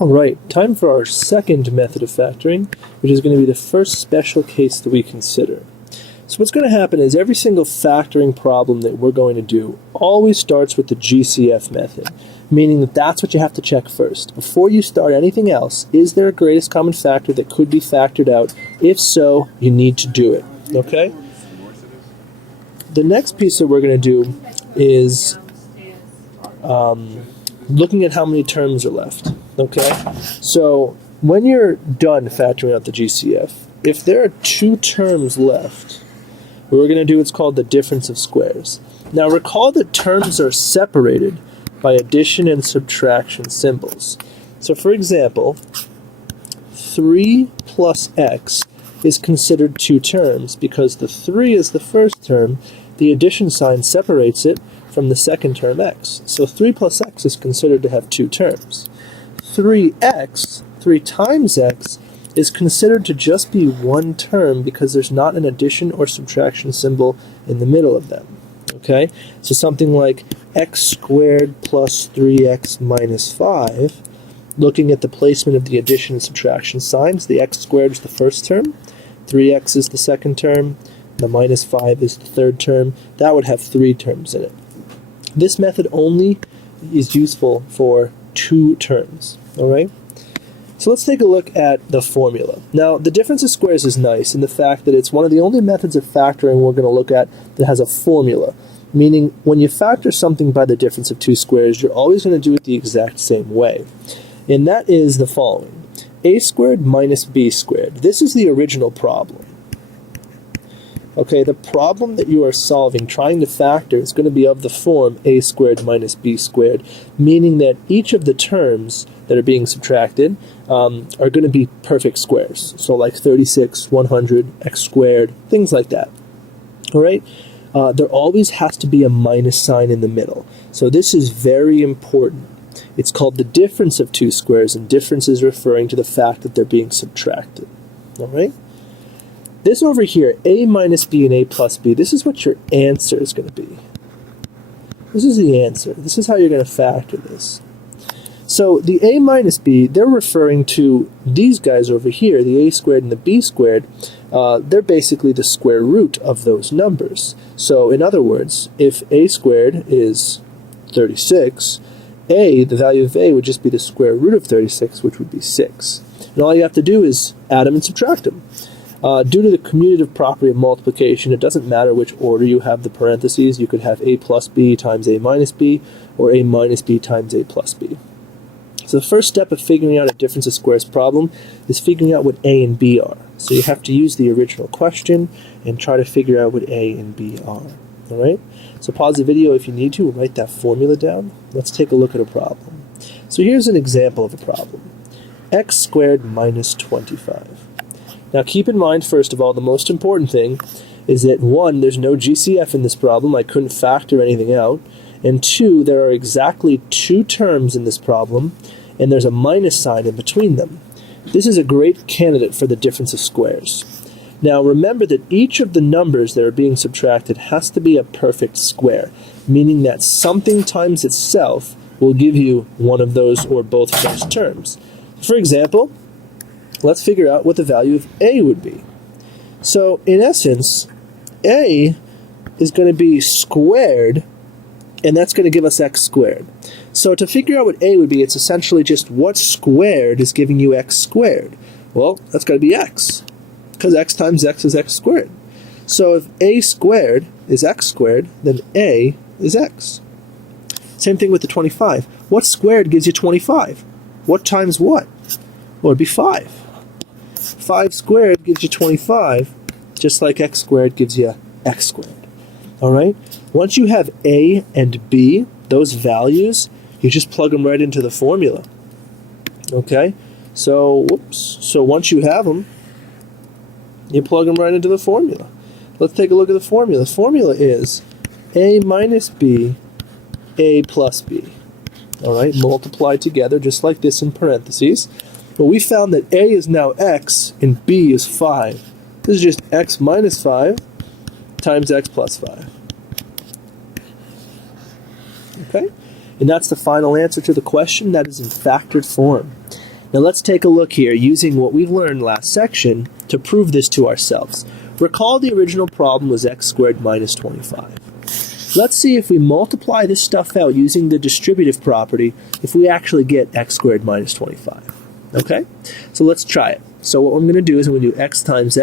Alright, time for our second method of factoring, which is going to be the first special case that we consider. So what's going to happen is every single factoring problem that we're going to do always starts with the GCF method, meaning that that's what you have to check first. Before you start anything else, is there a greatest common factor that could be factored out? If so, you need to do it, okay? The next piece that we're going to do is looking at how many terms are left. Okay, so when you're done factoring out the GCF, if there are two terms left, what we're going to do what's called the difference of squares. Now recall that terms are separated by addition and subtraction symbols. So for example, 3 plus x is considered two terms because the 3 is the first term, the addition sign separates it from the second term x. So 3 plus x is considered to have two terms. 3x, 3 times x, is considered to just be one term because there's not an addition or subtraction symbol in the middle of them. Okay? So something like x squared plus 3x minus 5, looking at the placement of the addition and subtraction signs, the x squared is the first term, 3x is the second term, the minus 5 is the third term. That would have 3 terms in it. This method only is useful for 2 terms. Alright? So let's take a look at the formula. Now, the difference of squares is nice in the fact that it's one of the only methods of factoring we're going to look at that has a formula. Meaning, when you factor something by the difference of two squares, you're always going to do it the exact same way. And that is the following. A squared minus b squared. This is the original problem. Okay, the problem that you are solving, trying to factor, is going to be of the form a squared minus b squared, meaning that each of the terms that are being subtracted are going to be perfect squares. So like 36, 100, x squared, things like that. Alright? There always has to be a minus sign in the middle. So this is very important. It's called the difference of two squares, and difference is referring to the fact that they're being subtracted. Alright? This over here, a minus b and a plus b, this is what your answer is going to be. This is the answer. This is how you're going to factor this. So the a minus b, they're referring to these guys over here, the a squared and the b squared. They're basically the square root of those numbers. So in other words, if a squared is 36, the value of a would just be the square root of 36, which would be 6. And all you have to do is add them and subtract them. Due to the commutative property of multiplication, it doesn't matter which order you have the parentheses. You could have a plus b times a minus b, or a minus b times a plus b. So the first step of figuring out a difference of squares problem is figuring out what a and b are. So you have to use the original question and try to figure out what a and b are. Alright? So pause the video if you need to, and write that formula down. Let's take a look at a problem. So here's an example of a problem. X squared minus 25. Now keep in mind, first of all, the most important thing is that 1, there's no GCF in this problem. I couldn't factor anything out. And 2, there are exactly 2 terms in this problem, and there's a minus sign in between them. This is a great candidate for the difference of squares. Now remember that each of the numbers that are being subtracted has to be a perfect square, meaning that something times itself will give you one of those or both of those terms. For example, let's figure out what the value of a would be. So in essence, a is going to be squared, and that's going to give us x squared. So to figure out what a would be, it's essentially just what squared is giving you x squared. Well, that's got to be x, because x times x is x squared. So if a squared is x squared, then a is x. Same thing with the 25. What squared gives you 25? What times what? Well, it'd be 5. 5 squared gives you 25, just like x squared gives you x squared. Alright? Once you have a and b, those values, you just plug them right into the formula. Okay? So once you have them, you plug them right into the formula. Let's take a look at the formula. The formula is a minus b, a plus b. Alright? Multiply together just like this in parentheses. But we found that a is now x and b is 5. This is just x minus 5 times x plus 5. Okay? And that's the final answer to the question. That is in factored form. Now let's take a look here using what we've learned last section to prove this to ourselves. Recall the original problem was x squared minus 25. Let's see if we multiply this stuff out using the distributive property, if we actually get x squared minus 25. Okay? So let's try it. So what I'm going to do is I'm going to do x times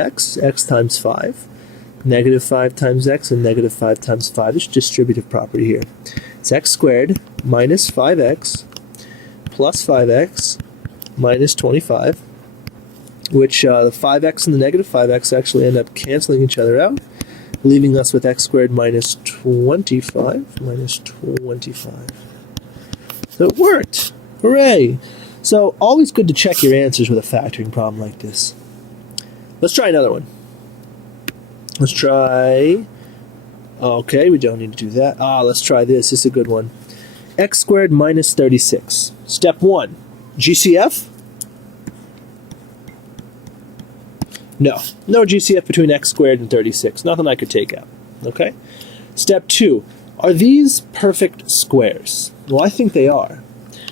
5, negative 5 times x, and negative 5 times 5. It's distributive property here. It's x squared minus 5x plus 5x minus 25, which the 5x and the negative 5x actually end up canceling each other out, leaving us with x squared minus 25. So it worked! Hooray! So always good to check your answers with a factoring problem like this. Let's try another one. Let's try... Okay, we don't need to do that. Let's try this. This is a good one. X squared minus 36. Step 1. GCF? No GCF between x squared and 36. Nothing I could take out. Okay? Step 2. Are these perfect squares? Well, I think they are.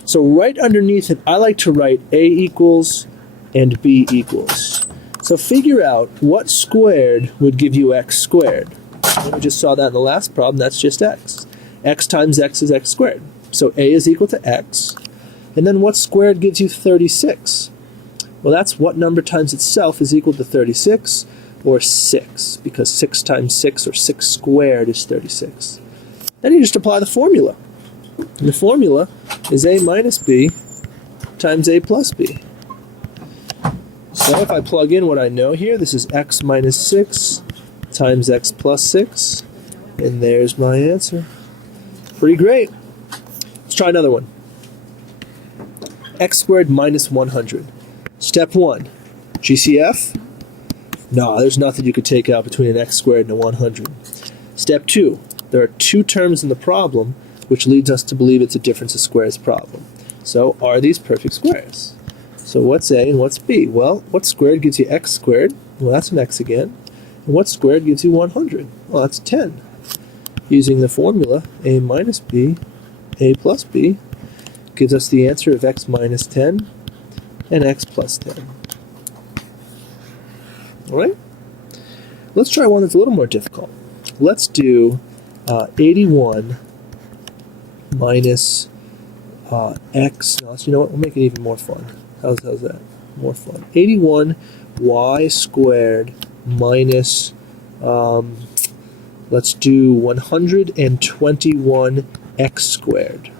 So right underneath it, I like to write a equals and b equals. So figure out what squared would give you x squared. And we just saw that in the last problem. That's just x. X times x is x squared. So a is equal to x. And then what squared gives you 36? Well, that's what number times itself is equal to 36, or 6, because 6 times 6, or 6 squared, is 36. Then you just apply the formula. And the formula is a minus b times a plus b. So if I plug in what I know here, this is x minus 6 times x plus 6, and there's my answer. Pretty great. Let's try another one. X squared minus 100. Step 1. GCF? No, there's nothing you could take out between an x squared and a 100. Step 2. There are two terms in the problem, which leads us to believe it's a difference of squares problem. So, are these perfect squares? So what's a and what's b? Well, what squared gives you x squared? Well, that's an x again. And what squared gives you 100? Well, that's 10. Using the formula, a minus b, a plus b, gives us the answer of x minus 10 and x plus 10. Alright? Let's try one that's a little more difficult. Let's do 81 minus x. No, you know what? We'll make it even more fun. How's that? More fun. 81 y squared minus, let's do 121 x squared.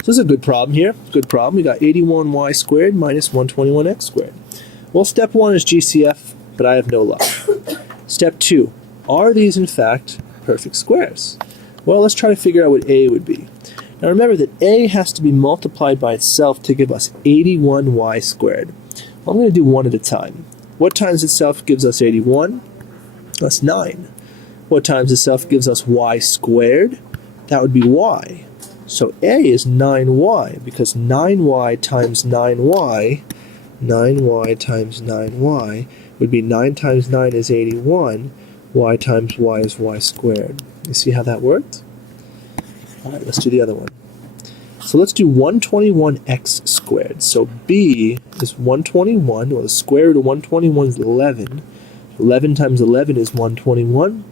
So this is a good problem here. Good problem. We got 81y squared minus 121x squared. Well, step 1 is GCF, but I have no luck. Step 2. Are these, in fact, perfect squares? Well, let's try to figure out what a would be. Now remember that a has to be multiplied by itself to give us 81y squared. Well, I'm going to do one at a time. What times itself gives us 81? That's 9. What times itself gives us y squared? That would be y. So a is 9y, because 9y times 9y, 9y times 9y, would be 9 times 9 is 81, y times y is y squared. You see how that worked? Alright, let's do the other one. So let's do 121x squared. So b is 121, well the square root of 121 is 11. 11 times 11 is 121,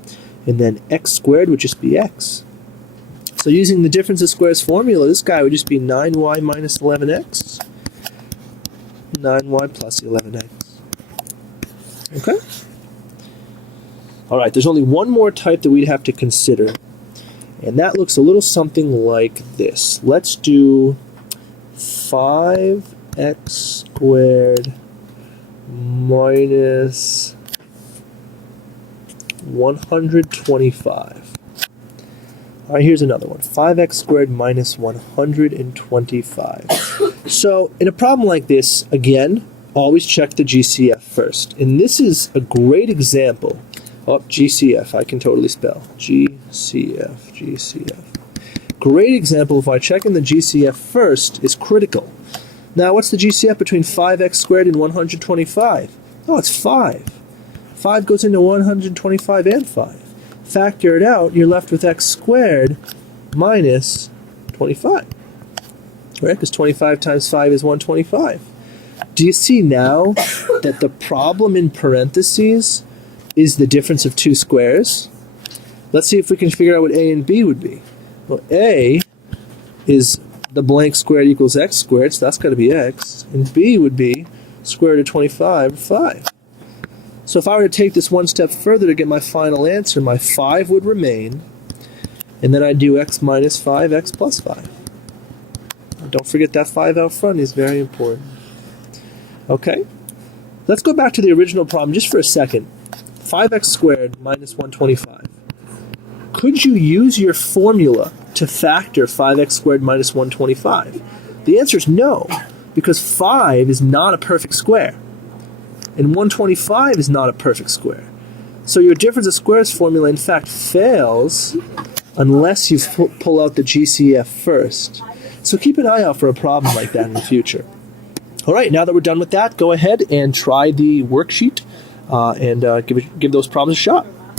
and then x squared would just be x. So using the difference of squares formula, this guy would just be 9y minus 11x. 9y plus 11x. Okay? Alright, there's only one more type that we'd have to consider. And that looks a little something like this. Let's do 5x squared minus 125. Alright, here's another one. 5x squared minus 125. So, in a problem like this, again, always check the GCF first. And this is a great example. Oh, GCF, I can totally spell. GCF. Great example of why checking the GCF first is critical. Now, what's the GCF between 5x squared and 125? Oh, it's 5. 5 goes into 125 and 5. Factor it out, you're left with x squared minus 25. right? Because 25 times 5 is 125. Do you see now that the problem in parentheses is the difference of two squares? Let's see if we can figure out what a and b would be. Well, a is the blank squared equals x squared, so that's got to be x. And b would be square root of 25, 5. So if I were to take this one step further to get my final answer, my 5 would remain, and then I'd do x minus 5, x plus 5. Don't forget that 5 out front is very important. Okay? Let's go back to the original problem just for a second. 5x squared minus 125. Could you use your formula to factor 5x squared minus 125? The answer is no, because 5 is not a perfect square, and 125 is not a perfect square. So your difference of squares formula, in fact, fails unless you pull out the GCF first. So keep an eye out for a problem like that in the future. All right, now that we're done with that, go ahead and try the worksheet and give those problems a shot.